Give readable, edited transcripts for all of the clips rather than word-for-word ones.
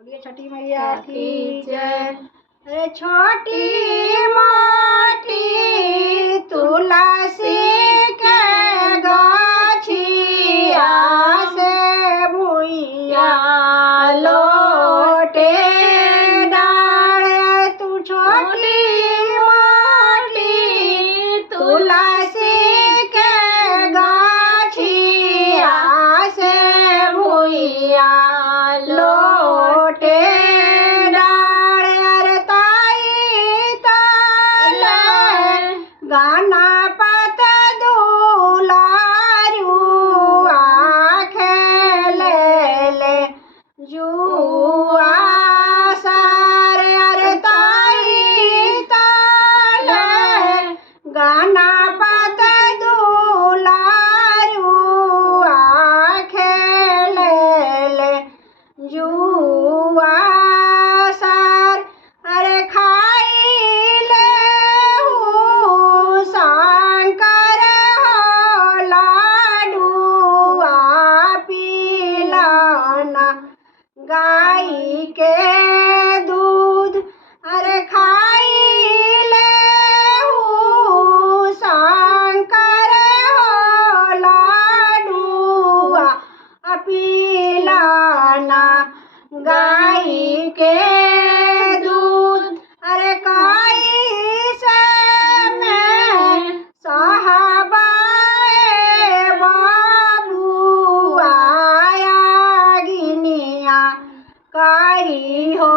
बोलिए छठी मैया की जय। अरे छोटी मोटी तुलसी के गाछिया से भुइया लोटे डाल। तू छोटी मोटी तुलसी के गाछिया से भुइया लोटे डाल। अरे ताई तले गाना पत दुलारुआ खेले ले जुआ सारे। अरे ताई तले गाना पत दुलारुआ खेले ले जुआ सार। अरे खाई ले शंकर हो लाडुआ पिलाना गाय के दूध। अरे खाई ले शंकर हो लाडुआ पिलाना गाय के दूध। अरे कैसे में साहबाए बाबू आया गिनिया काई हो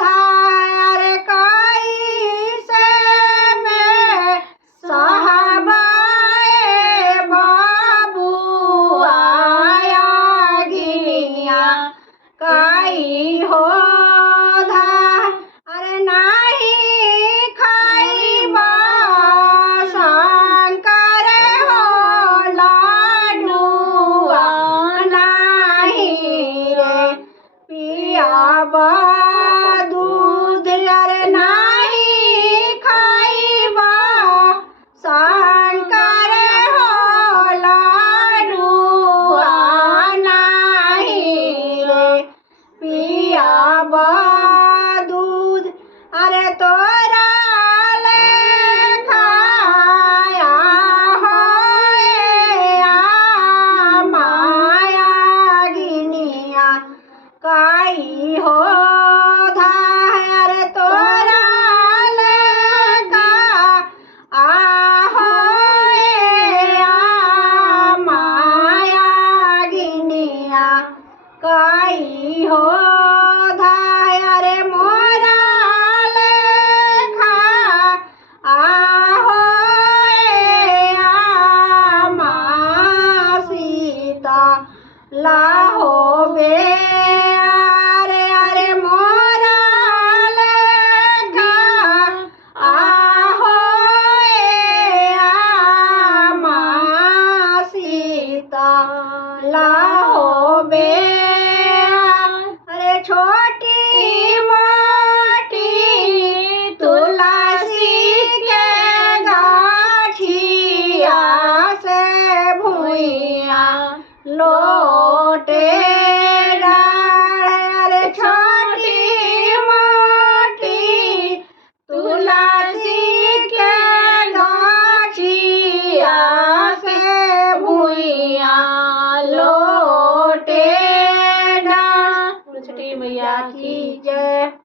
धाय। अरे कैसे में साहबाए बाबू आया गिनिया काई हो धाय। अरे नाही खाइबा शंकर हो लाडुआ नाही रे पियाबा दूध। अरे नाही खाइबा शंकर हो लाडुआ नाही रे पियाबा दूध। अरे तोरा लेखा होया माया गिनिया काई हो धाय। अरे तोरा लेखा होया माया गिनिया काई हो धाय। अरे मोरा लेखा होया माँ सीता लाहो बे। अरे मोरा लेखा होया माँ सीता लाहो बे। अरे छोटी मोटी तुलसी के गाछिया से भुइया लोटे डाल। अरे छोटी मोटी तुलसी के गाछिया से भुइया लोटे डाल। छठी मैया की जय।